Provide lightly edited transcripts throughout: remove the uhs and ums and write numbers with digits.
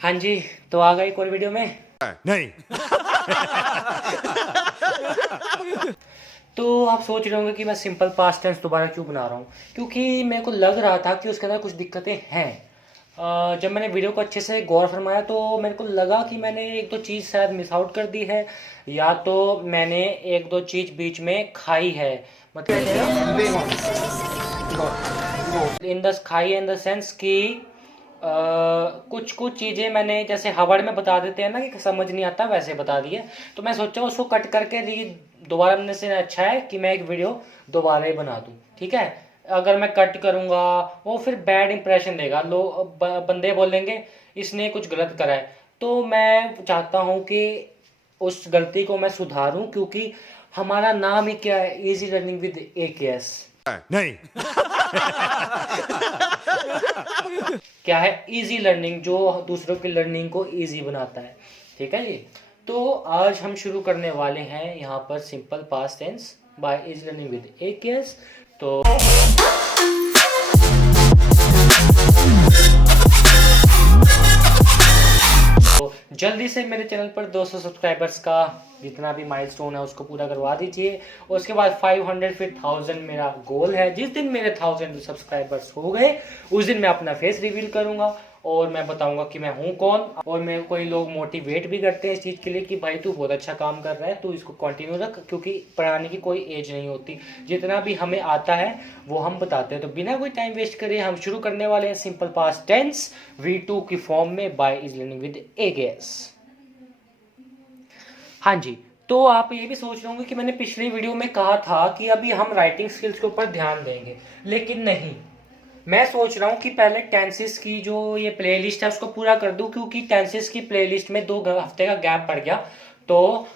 हाँ जी, तो आ गई कोई वीडियो में। नहीं। तो आप सोच रहे होंगे कि मैं सिंपल पास्ट टेंस दोबारा क्यों बना रहा हूँ, क्योंकि मेरे को लग रहा था कि उसके अंदर कुछ दिक्कतें हैं। जब मैंने वीडियो को अच्छे से गौर फरमाया तो मेरे को लगा कि मैंने एक दो चीज़ शायद मिस आउट कर दी है, या तो मैंने एक दो चीज़ बीच में खाई है। मतलब इन द खाई इन द सेंस कि कुछ कुछ चीज़ें मैंने जैसे हवड़ में बता देते हैं ना कि समझ नहीं आता, वैसे बता दिए। तो मैं सोचा उसको कट करके दोबारा बनने से अच्छा है कि मैं एक वीडियो दोबारा ही बना दूँ, ठीक है। अगर मैं कट करूँगा वो फिर बैड इंप्रेशन देगा, लोग बंदे बोलेंगे इसने कुछ गलत करा है। तो मैं चाहता हूँ कि उस गलती को मैं सुधारूँ, क्योंकि हमारा नाम ही क्या है, इजी लर्निंग विद AKS। नहीं। क्या है, इजी लर्निंग, जो दूसरों की लर्निंग को इजी बनाता है, ठीक है जी। तो आज हम शुरू करने वाले हैं यहाँ पर simple past tense by easy learning with AKS। तो जल्दी से मेरे चैनल पर 200 सब्सक्राइबर्स का जितना भी माइलस्टोन है उसको पूरा करवा दीजिए। और उसके बाद 500 फिर 1000 मेरा गोल है। जिस दिन मेरे 1000 सब्सक्राइबर्स हो गए उस दिन मैं अपना फेस रिवील करूंगा और मैं बताऊंगा कि मैं हूं कौन। और मेरे कोई लोग मोटिवेट भी करते हैं इस चीज़ के लिए कि भाई तू बहुत अच्छा काम कर रहा है, तू इसको कंटिन्यू रख, क्योंकि पढ़ाने की कोई एज नहीं होती। जितना भी हमें आता है वो हम बताते हैं। तो बिना कोई टाइम वेस्ट करे हम शुरू करने वाले हैं सिंपल पास्ट टेंस V2 की फॉर्म में by easy learning with AKS। हाँ जी, तो आप ये भी सोच रहे होंगे कि मैंने पिछली वीडियो में कहा था कि अभी हम राइटिंग स्किल्स के ऊपर ध्यान देंगे, लेकिन नहीं। मैं सोच रहा हूँ कि पहले टेंसेस की जो ये प्लेलिस्ट है उसको पूरा कर दूं, क्योंकि टेंसेस की प्लेलिस्ट में 2 हफ्ते का गैप पड़ गया। तो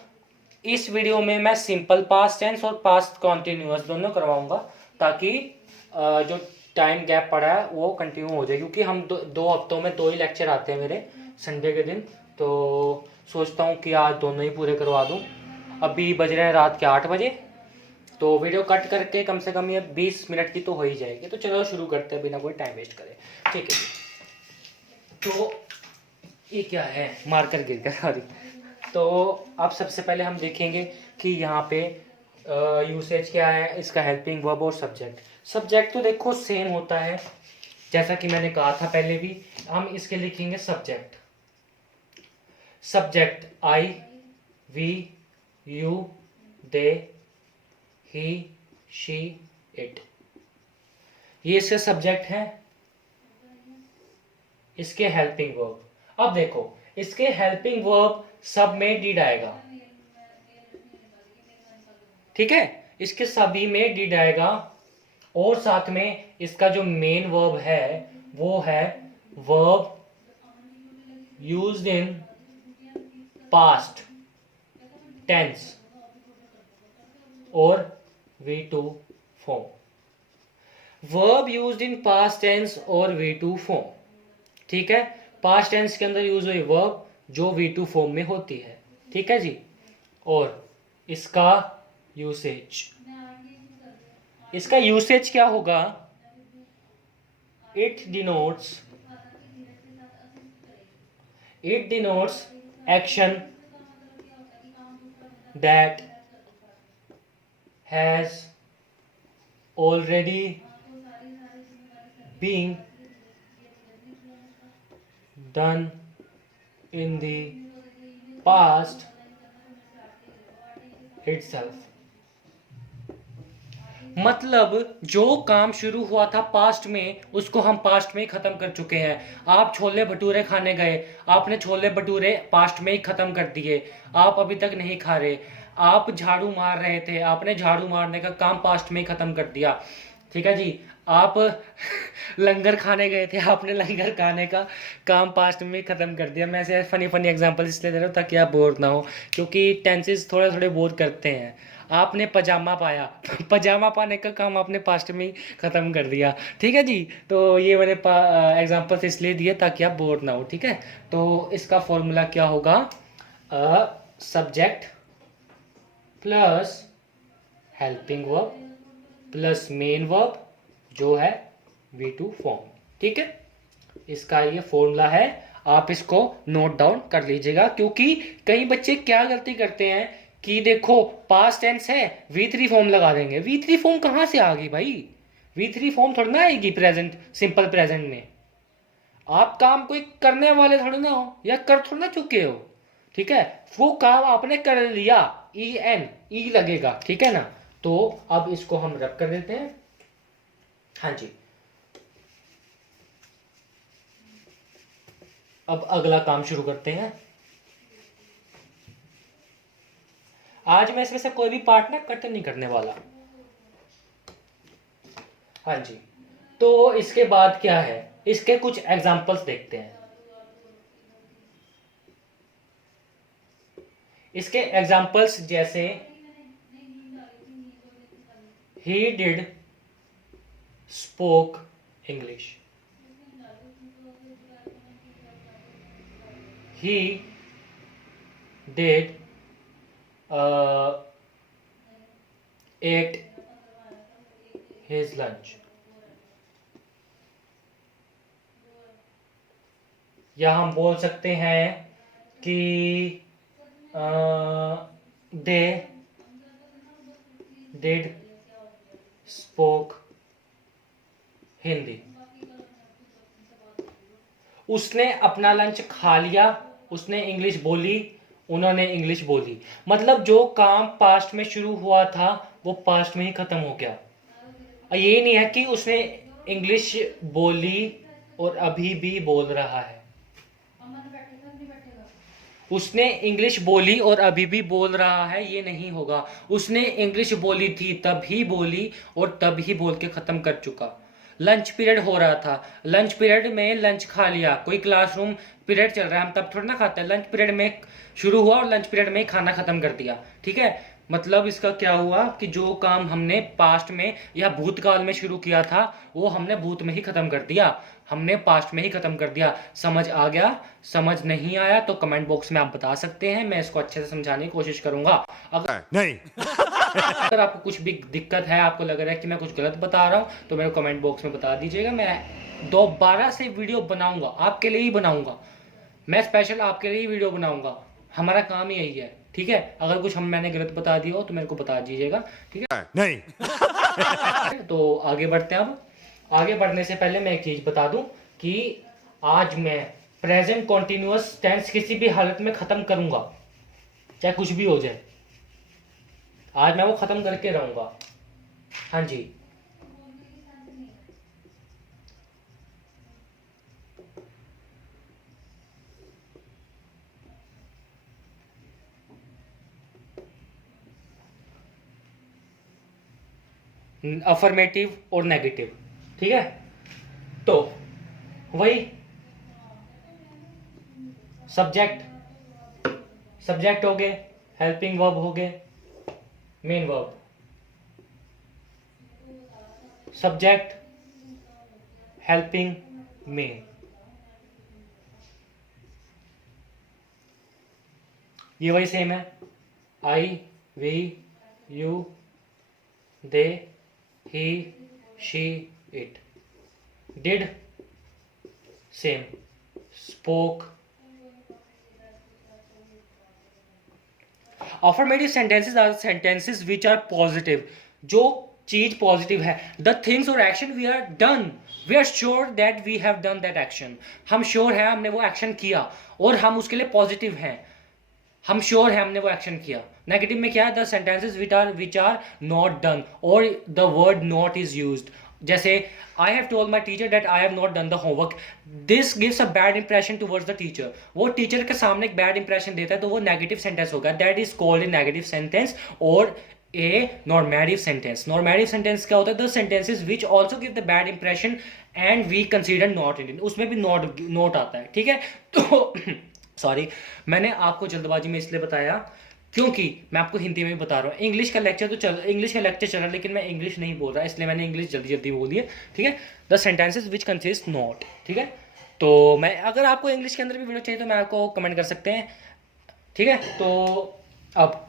इस वीडियो में मैं सिंपल पास्ट टेंस और पास्ट कॉन्टिन्यूअस दोनों करवाऊंगा, ताकि जो टाइम गैप पड़ा है वो कंटिन्यू हो जाए। क्योंकि हम दो हफ्तों में 2 ही लेक्चर आते हैं मेरे संडे के दिन, तो सोचता हूँ कि आज दोनों ही पूरे करवा दूँ। अभी बज रहे हैं रात के 8 बजे, तो वीडियो कट करके कम से कम ये 20 मिनट की तो हो ही जाएगी। तो चलो शुरू करते हैं बिना कोई टाइम वेस्ट करे, ठीक है। तो ये क्या है, मार्कर गिर गया, सॉरी। तो अब सबसे पहले हम देखेंगे कि यहाँ पे यूसेज क्या है, इसका हेल्पिंग वर्ब और सब्जेक्ट। सब्जेक्ट तो देखो सेम होता है, जैसा कि मैंने कहा था पहले भी। हम इसके लिखेंगे subject. Subject I, we, you, they, he, she, it, ये इसके सब्जेक्ट है। इसके हेल्पिंग वर्ब, अब देखो इसके हेल्पिंग वर्ब सब में डिड आएगा, ठीक है। इसके सभी में डिड आएगा, और साथ में इसका जो मेन वर्ब है वो है verb used in past tense और V2 form. Verb used in past tense और V2 फॉर्म, ठीक है। पास्ट टेंस के अंदर यूज हुई वर्ब जो V2 फॉर्म में होती है, ठीक है जी। और इसका यूसेज, इसका यूसेज क्या होगा, it denotes action that has already being done in the past itself। मतलब जो काम शुरू हुआ था पास्ट में उसको हम पास्ट में ही खत्म कर चुके हैं। आप छोले भटूरे खाने गए, आपने छोले भटूरे पास्ट में ही खत्म कर दिए, आप अभी तक नहीं खा रहे। आप झाड़ू मार रहे थे, आपने झाड़ू मारने का काम पास्ट में ही खत्म कर दिया, ठीक है जी। आप लंगर खाने गए थे, आपने लंगर खाने का काम पास्ट में ही खत्म कर दिया। मैं ऐसे फनी फनी एग्जांपल इसलिए दे रहा हूँ ताकि आप बोर ना हो, क्योंकि टेंसेस थोड़े थोड़े बोर करते हैं। आपने पजामा पाया, पजामा पाने का काम आपने पास्ट में ही खत्म कर दिया, ठीक है जी। तो ये मैंने एग्जांपल्स इसलिए दिए ताकि आप बोर ना हो, ठीक है। तो इसका फॉर्मूला क्या होगा, subject plus helping verb plus main verb जो है V2 फॉर्म, ठीक है। इसका ये फॉर्मूला है। आप इसको नोट डाउन कर लीजिएगा, क्योंकि कई बच्चे क्या गलती करते हैं कि देखो पास्ट टेंस है, V3 फॉर्म लगा देंगे। V3 फॉर्म कहाँ से आ गई भाई? V3 फॉर्म थोड़ी ना आएगी प्रेजेंट सिंपल प्रेजेंट में। आप काम कोई करने वाले थोड़ी ना हो, या कर थोड़ी ना चुके हो, ठीक है? वो काम आपने कर लिया, ई लगेगा, ठीक है ना? तो अब इसको हम रब कर देते हैं। हाँ जी, अब अगला काम शुरू करते हैं। आज मैं इसमें से कोई भी पार्ट ना कट नहीं करने वाला। हाँ जी, तो इसके बाद क्या है, इसके कुछ एग्जांपल्स देखते हैं। इसके एग्जांपल्स जैसे he did spoke English, he did ate his lunch, या हम बोल सकते हैं कि they did spoke हिंदी। उसने अपना लंच खा लिया, उसने इंग्लिश बोली, उन्होंने इंग्लिश बोली। मतलब जो काम पास्ट में शुरू हुआ था वो पास्ट में ही खत्म हो गया। ये नहीं है कि उसने इंग्लिश बोली और अभी भी बोल रहा है। उसने इंग्लिश बोली और अभी भी बोल रहा है, ये नहीं होगा। उसने इंग्लिश बोली थी, तभी बोली और तभी बोल के खत्म कर चुका। लंच पीरियड हो रहा था, लंच पीरियड में लंच खा लिया। कोई क्लासरूम पीरियड चल रहा है, हम तब थोड़ा ना खाते हैं। लंच पीरियड में शुरू हुआ और लंच पीरियड में खाना खत्म कर दिया, ठीक है? मतलब इसका क्या हुआ कि जो काम हमने पास्ट में या भूतकाल में शुरू किया था वो हमने भूत में ही खत्म कर दिया, हमने पास्ट में ही खत्म कर दिया। समझ आ गया? समझ नहीं आया तो कमेंट बॉक्स में आप बता सकते हैं, मैं इसको अच्छे से समझाने की कोशिश करूंगा। अगर नहीं अगर आपको कुछ भी दिक्कत है, आपको लग रहा है कि मैं कुछ गलत बता रहा हूं, तो मेरे कमेंट बॉक्स में बता दीजिएगा। मैं दोबारा से वीडियो बनाऊंगा, आपके लिए ही बनाऊंगा। मैं स्पेशल आपके लिए ही वीडियो बनाऊंगा, हमारा काम ही यही है, ठीक है? अगर कुछ मैंने गलत बता दिया हो तो मेरे को बता दीजिएगा, ठीक है? नहीं तो आगे बढ़ते हैं। अब आगे बढ़ने से पहले मैं एक चीज बता दूं कि आज मैं प्रेजेंट कॉन्टिन्यूअस टेंस किसी भी हालत में खत्म करूंगा, चाहे कुछ भी हो जाए, आज मैं वो खत्म करके रहूंगा। हाँ जी, अफर्मेटिव और नेगेटिव, ठीक है? तो वही सब्जेक्ट हो गए, हेल्पिंग वर्ब हो गए, main verb. Subject, helping, main, ये वही सेम है। I, we, you, they, he, she, it. Did, same. Spoke. Affirmative sentences are sentences which are positive. जो चीज पॉजिटिव है, द थिंग्स और action we are done, we are sure that we have done that action. हम sure है हमने वो action किया और हम उसके लिए पॉजिटिव हैं, हम श्योर है हमने वो एक्शन किया। नेगेटिव में क्या है? The sentences which are not done और the word not is used. जैसे I have told my teacher that I have not done the homework, this gives a bad impression towards the teacher. वो teacher के सामने एक bad impression देता है, तो वो नेगेटिव सेंटेंस होगा। That is called a negative sentence और a normative sentence. Normative sentence क्या होता है? The sentences which also give the bad impression and we consider not Indian, उसमें भी नॉट आता है, ठीक है? तो सॉरी, मैंने आपको जल्दबाजी में इसलिए बताया क्योंकि मैं आपको हिंदी में भी बता रहा हूँ। इंग्लिश का लेक्चर चल रहा है, लेकिन मैं इंग्लिश नहीं बोल रहा, इसलिए मैंने इंग्लिश जल्दी जल्दी बोली है, ठीक है? The sentences which consist not, ठीक है? तो मैं, अगर आपको इंग्लिश के अंदर भी वीडियो चाहिए तो मैं आपको कमेंट कर सकते हैं, ठीक है? तो अब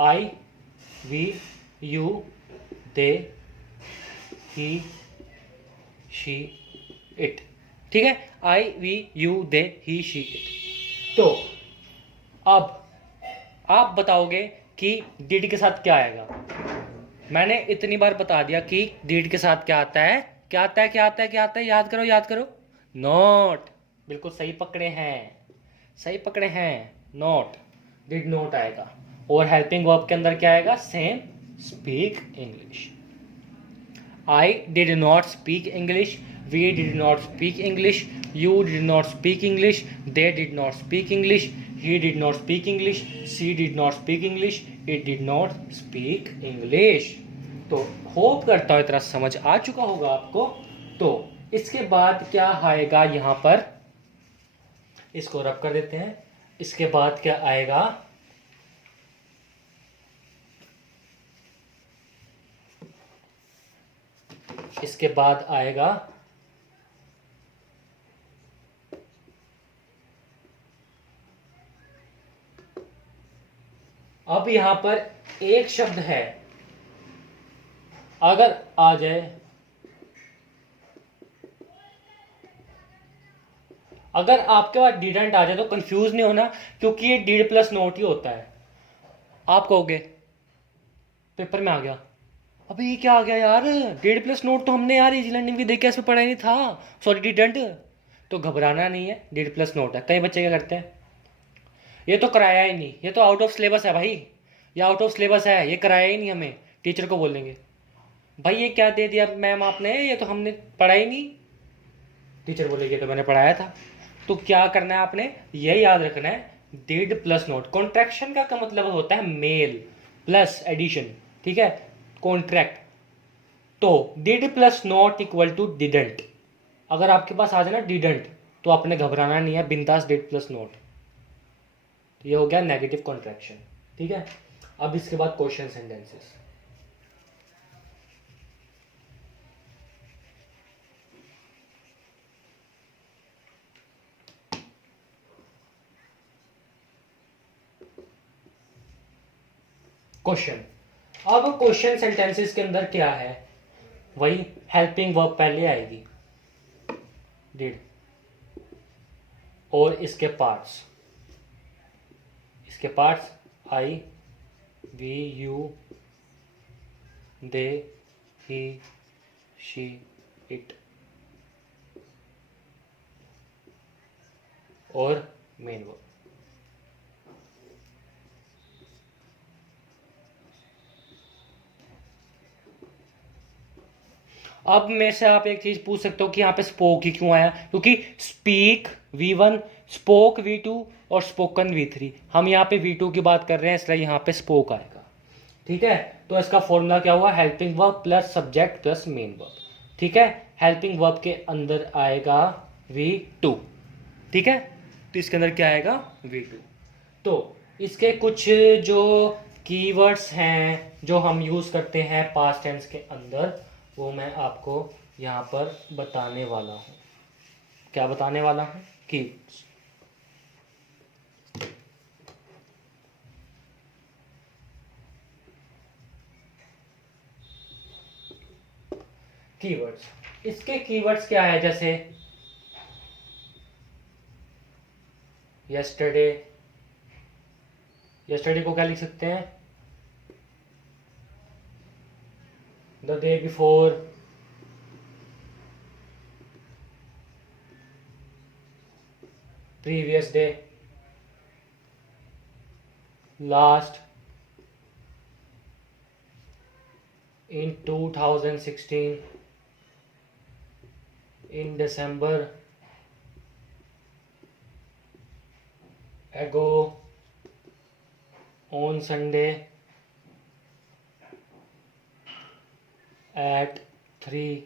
I, we, you, they, he, she, it, ठीक है, I we you they he she it. तो अब आप बताओगे कि डिड के साथ क्या आएगा। मैंने इतनी बार बता दिया कि डिड के साथ क्या आता है, क्या आता है, क्या आता है, क्या आता है, याद करो, याद करो। नॉट, बिल्कुल सही पकड़े हैं, सही पकड़े हैं, नॉट, डिड नॉट आएगा। और हेल्पिंग वर्ब के अंदर क्या आएगा, same, speak English. I did not speak English, we did not speak English, you did not speak English, they did not speak English, he did not speak English, she did not speak English, it did not speak English। तो hope करता हूँ इतना समझ आ चुका होगा आपको। तो इसके बाद क्या आएगा यहाँ पर, इसको रब कर देते हैं। इसके बाद क्या आएगा, इसके बाद आएगा अब यहां पर एक शब्द है, अगर आ जाए, अगर आपके पास डिडंट आ जाए तो कंफ्यूज नहीं होना, क्योंकि ये डिड प्लस नोट ही होता है। आप कहोगे पेपर में आ गया, अबे ये क्या आ गया यार, डिड प्लस नोट तो हमने यार इजी लर्निंग भी देखा, इसमें पढ़ा ही नहीं था, सॉरी डिडंट। तो घबराना नहीं है, डिड प्लस नोट है। कई बच्चे क्या करते हैं, ये तो कराया ही नहीं, ये तो आउट ऑफ सिलेबस है भाई, ये आउट ऑफ सिलेबस है, ये कराया ही नहीं हमें। टीचर को बोल देंगे भाई ये क्या दे दिया मैम आपने, ये तो हमने पढ़ा ही नहीं। टीचर बोलेगी तो मैंने पढ़ाया था। तो क्या करना है आपने, ये याद रखना है, डिड प्लस नोट। कॉन्ट्रैक्शन का मतलब होता है मेल प्लस एडिशन, ठीक है, कॉन्ट्रैक्ट। तो did plus not equal to didn't. अगर आपके पास आ जाए ना डिडंट, तो आपने घबराना नहीं है, बिंदास डिड प्लस नॉट। ये हो गया नेगेटिव कॉन्ट्रैक्शन, ठीक है। अब इसके बाद क्वेश्चन सेंटेंसेस। क्वेश्चन, अब क्वेश्चन सेंटेंसेस के अंदर क्या है, वही हेल्पिंग वर्ब पहले आएगी, डिड, और इसके पार्ट्स, इसके parts I we you they he she it और मेन वर्ब। अब मेरे से आप एक चीज पूछ सकते हो कि यहाँ पे स्पोक ही क्यों आया, क्योंकि स्पीक V1, स्पोक V2 और स्पोकन V3। हम यहाँ पे V2 की बात कर रहे हैं, इसलिए यहाँ पे स्पोक आएगा, ठीक है। तो इसका फॉर्मूला क्या हुआ, helping verb plus subject plus main verb, ठीक है। हेल्पिंग वर्ब के अंदर आएगा V2, ठीक है। तो इसके अंदर क्या आएगा, V2। तो इसके कुछ जो कीवर्ड्स हैं जो हम यूज करते हैं पास्ट टेंस के अंदर, वो मैं आपको यहाँ पर बताने वाला हूँ। क्या बताने वाला हूँ, कीवर्ड्स। कीवर्ड्स, इसके कीवर्ड्स क्या है, जैसे यस्टरडे, यस्टरडे को क्या लिख सकते हैं, the day before, previous day, last, in 2016, in December, ago, on Sunday, at 3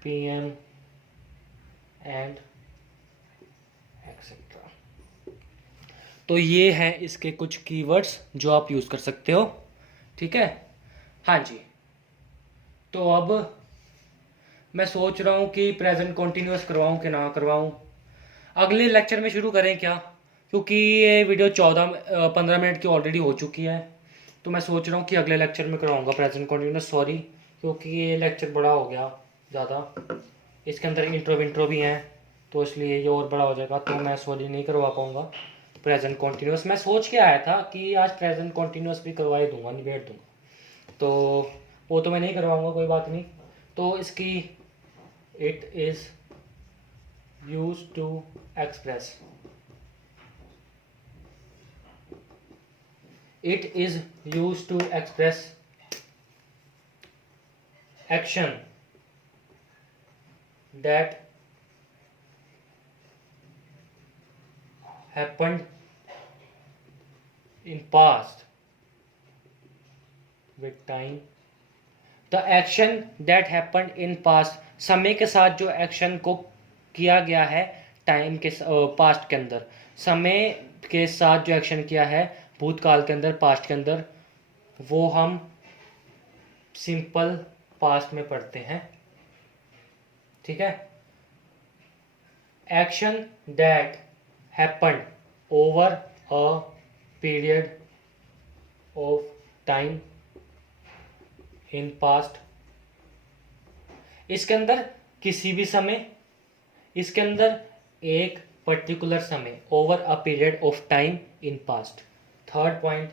p.m. and etc. तो ये हैं इसके कुछ कीवर्ड्स जो आप यूज़ कर सकते हो, ठीक है। हाँ जी, तो अब मैं सोच रहा हूँ कि प्रेजेंट कॉन्टिन्यूस करवाऊँ कि ना करवाऊँ। अगले लेक्चर में शुरू करें क्या, क्योंकि ये वीडियो 15 मिनट की ऑलरेडी हो चुकी है। तो मैं सोच रहा हूँ कि अगले लेक्चर में करवाऊँगा प्रेजेंट कॉन्टिन्यूस। सॉरी, क्योंकि ये लेक्चर बड़ा हो गया ज़्यादा। इसके अंदर इंट्रो विंट्रो भी हैं, तो इसलिए ये और बड़ा हो जाएगा, तो मैं सॉरी नहीं करवा पाऊँगा प्रेजेंट कॉन्टीन्यूस। मैं सोच के आया था कि आज प्रेजेंट कॉन्टीन्यूस भी करवा ही दूंगा, निबेड़ दूंगा, तो वो तो मैं नहीं करवाऊंगा, कोई बात नहीं। तो इसकी it is use to express, it is used to express action that happened in past with time। the action that happened in past, समय के साथ जो एक्शन को किया गया है टाइम के पास्ट के अंदर, समय के साथ जो एक्शन किया है भूतकाल के अंदर, पास्ट के अंदर, वो हम सिंपल पास्ट में पढ़ते हैं, ठीक है। Action that happened over a period of time in past, इसके अंदर किसी भी समय, इसके अंदर एक पर्टिकुलर समय, over a period of time in past. Third point,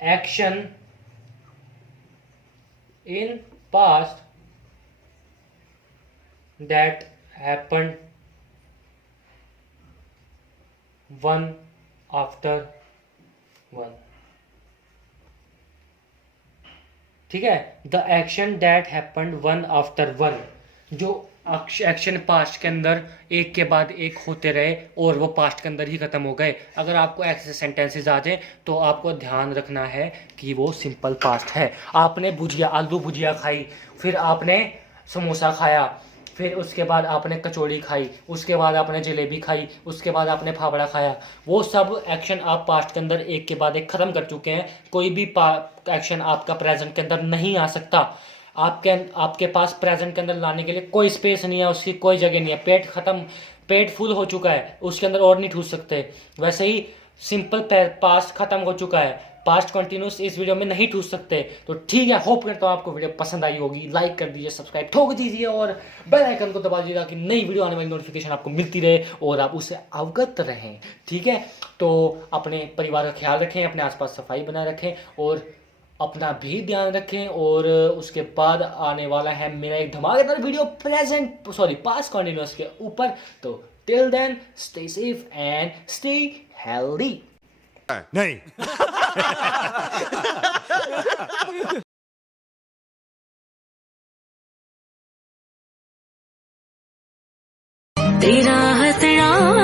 action in past that happened one after one, ठीक है। The action that happened one after one, जो एक्शन पास्ट के अंदर एक के बाद एक होते रहे और वो पास्ट के अंदर ही खत्म हो गए। अगर आपको ऐसे सेंटेंसेस आ जाए तो आपको ध्यान रखना है कि वो सिंपल पास्ट है। आपने भुजिया, आलू भुजिया खाई, फिर आपने समोसा खाया, फिर उसके बाद आपने कचौड़ी खाई, उसके बाद आपने जलेबी खाई, उसके बाद आपने फाफड़ा खाया, वो सब एक्शन आप पास्ट के अंदर एक के बाद एक खत्म कर चुके हैं। कोई भी एक्शन आपका प्रेजेंट के अंदर नहीं आ सकता। आपके पास प्रेजेंट के अंदर लाने के लिए कोई स्पेस नहीं है, उसकी कोई जगह नहीं है। पेट खत्म, पेट फुल हो चुका है, उसके अंदर और नहीं ठूस सकते। वैसे ही सिंपल पास्ट खत्म हो चुका है, पास्ट कंटिन्यूस इस वीडियो में नहीं ठूस सकते। तो ठीक है, होप करता हूँ आपको वीडियो पसंद आई होगी। लाइक कर दीजिए, सब्सक्राइब ठोक दीजिए और बेल आइकन को दबा दीजिएगा कि नई वीडियो आने वाली नोटिफिकेशन आपको मिलती रहे और आप उससे अवगत रहें, ठीक है। तो अपने परिवार का ख्याल रखें, अपने आसपास सफाई बनाए रखें और अपना भी ध्यान रखें। और उसके बाद आने वाला है मेरा एक धमाकेदार वीडियो पास्ट कंटिन्यूअस के ऊपर। तो till then stay safe and stay healthy. नहीं तेरा हंसना